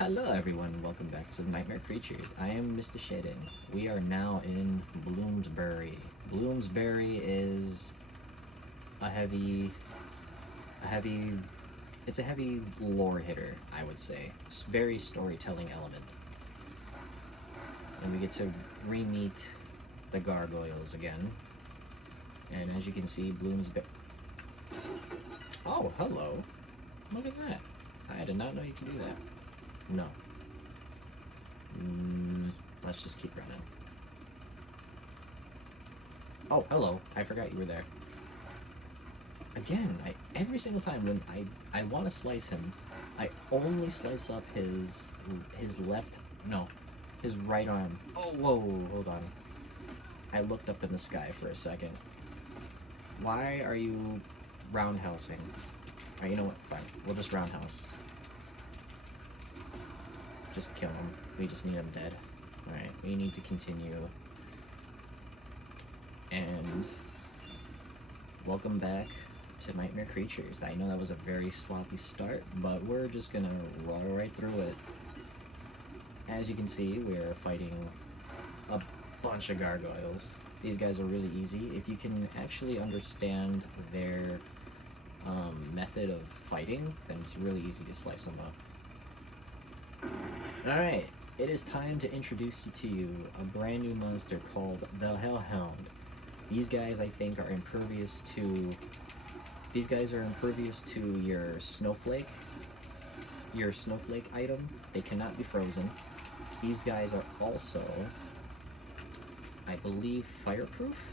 Hello everyone, welcome back to Nightmare Creatures. I am Mr. Shaden. We are now in Bloomsbury. Bloomsbury is a heavy, it's a heavy lore hitter, I would say. It's very storytelling element. And we get to re-meet the gargoyles again. And as you can see, Bloomsbury... Oh, hello. Look at that. I did not know you can do that. No. Let's just keep running. Oh, hello. I forgot you were there. Again, every single time when I want to slice him, I only slice up his right arm. Oh, whoa, hold on. I looked up in the sky for a second. Why are you roundhousing? Alright, you know what? Fine. We'll just roundhouse. Just kill him. We just need him dead. Alright, we need to continue. And welcome back to Nightmare Creatures. I know that was a very sloppy start, but we're just gonna roll right through it. As you can see, we're fighting a bunch of gargoyles. These guys are really easy. If you can actually understand their method of fighting, then it's really easy to slice them up. Alright, it is time to introduce to you a brand new monster called the Hellhound. These guys, I think, are impervious to... These guys are impervious to your snowflake item. They cannot be frozen. These guys are also, I believe, fireproof?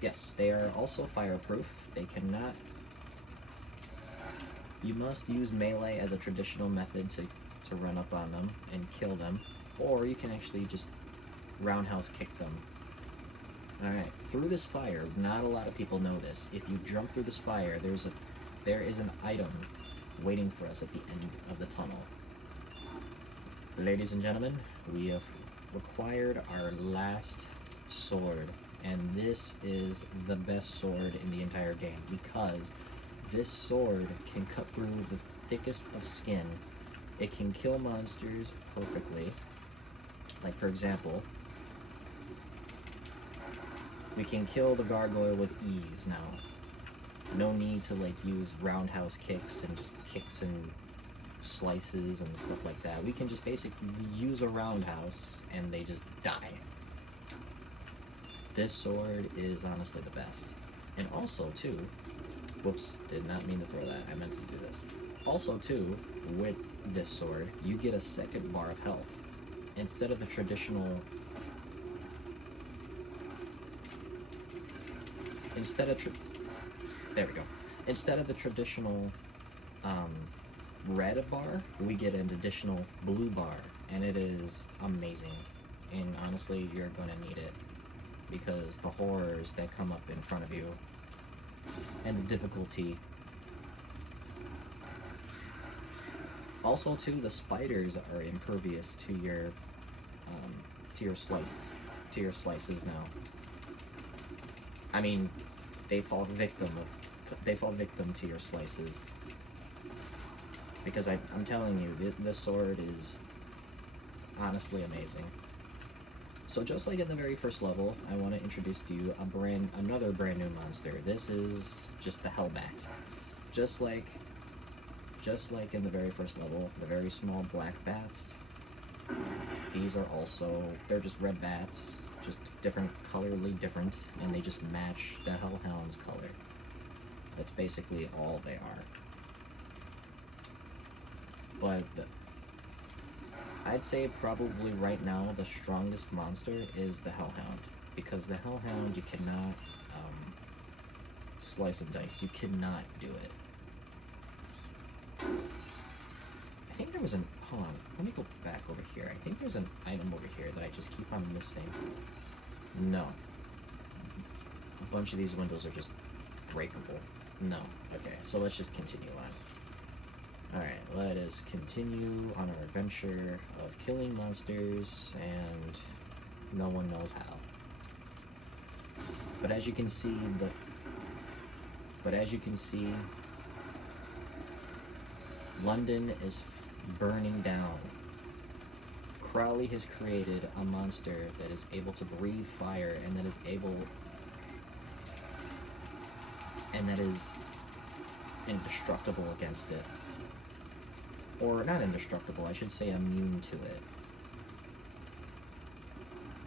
Yes, they are also fireproof. They cannot... You must use melee as a traditional method to run up on them and kill them, or you can actually just roundhouse kick them. Alright, through this fire, not a lot of people know this. If you jump through this fire, there is an item waiting for us at the end of the tunnel. Ladies and gentlemen, we have acquired our last sword, and this is the best sword in the entire game because this sword can cut through the thickest of skin. It can kill monsters perfectly. Like, for example, we can kill the gargoyle with ease now. No need to, like, use roundhouse kicks and just kicks and slices and stuff like that. We can just basically use a roundhouse and they just die. This sword is honestly the best. And also, too, whoops, did not mean to throw that. I meant to do this. Also, too, with this sword, you get a second bar of health. Instead of the traditional... There we go. Instead of the traditional red bar, we get an additional blue bar, and it is amazing. And honestly, you're gonna need it, because the horrors that come up in front of you, and the difficulty. Also, too, the spiders are impervious to your slices now. I mean, they fall victim to your slices. Because I'm telling you, this sword is honestly amazing. So just like in the very first level, I want to introduce to you another brand new monster. This is just the Hellbat. Just like in the very first level, the very small black bats, these are also, they're just red bats, just colorly different, and they just match the Hellhound's color. That's basically all they are. But I'd say probably right now the strongest monster is the Hellhound, because the Hellhound, you cannot slice and dice. You cannot do it. I think there was an... Hold on. Let me go back over here. I think there's an item over here that I just keep on missing. No. A bunch of these windows are just breakable. No. Okay, so let's just continue on. Alright, let us continue on our adventure of killing monsters, and no one knows how. But as you can see, London is burning down. Crowley has created a monster that is able to breathe fire and that is indestructible against it. Or not indestructible, I should say immune to it.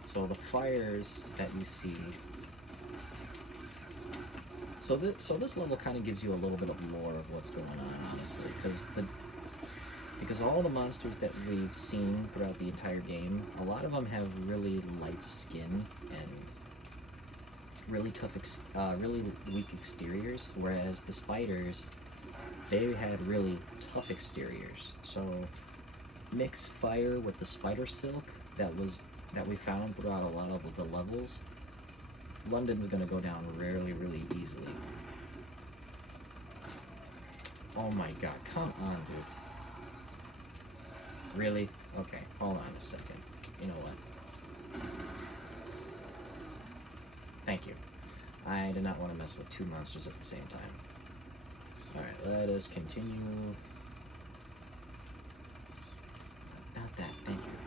So the fires that you see. So this level kind of gives you a little bit of lore of what's going on, honestly, because all the monsters that we've seen throughout the entire game, a lot of them have really light skin and really tough, really weak exteriors, whereas the spiders, they had really tough exteriors. So mix fire with the spider silk that we found throughout a lot of the levels, London's gonna go down really, really easily. Oh my god, come on, dude. Really? Okay, hold on a second. You know what? Thank you. I did not want to mess with two monsters at the same time. Alright, let us continue. Not that, thank you.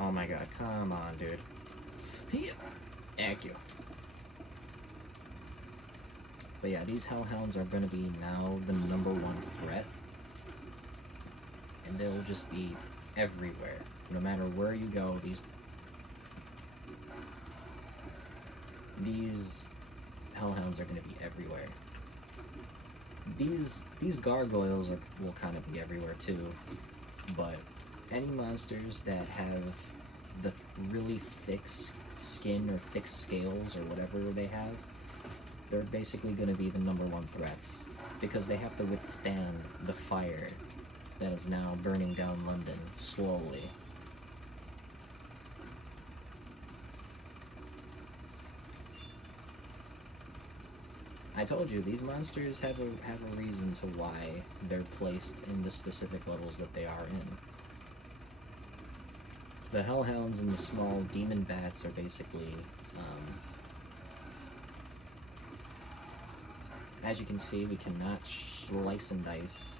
Oh my god, come on, dude. Thank you. But yeah, these hellhounds are going to be now the #1 threat. And they'll just be everywhere. No matter where you go, these hellhounds are going to be everywhere. These gargoyles will kind of be everywhere too. But any monsters that have the really thick skin or thick scales or whatever they have, they're basically going to be the #1 threats, because they have to withstand the fire that is now burning down London slowly. I told you, these monsters have a reason to why they're placed in the specific levels that they are in. The hellhounds and the small demon bats are basically, as you can see, we cannot slice and dice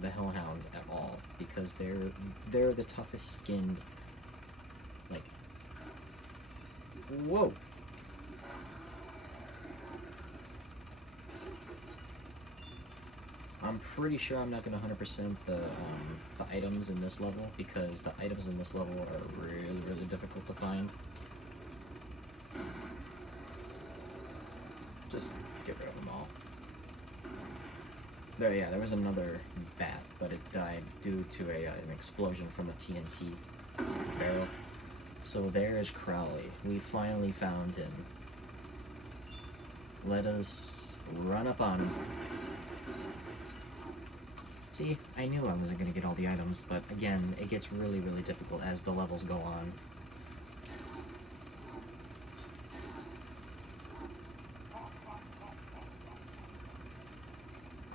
the hellhounds at all, because they're the toughest skinned. Like, whoa. I'm pretty sure I'm not going to 100% the items in this level, because the items in this level are really, really difficult to find. Just get rid of them all. There was another bat, but it died due to an explosion from a TNT barrel. So there is Crowley. We finally found him. Let us run up on him. See, I knew I wasn't going to get all the items, but again, it gets really, really difficult as the levels go on.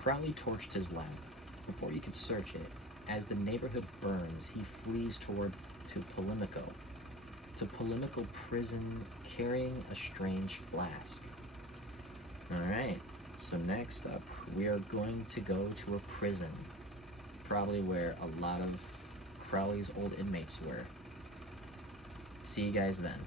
Crowley torched his lab. Before you could search it, as the neighborhood burns, he flees to Polemical prison, carrying a strange flask. Alright. So next up, we are going to go to a prison, probably where a lot of Crowley's old inmates were. See you guys then.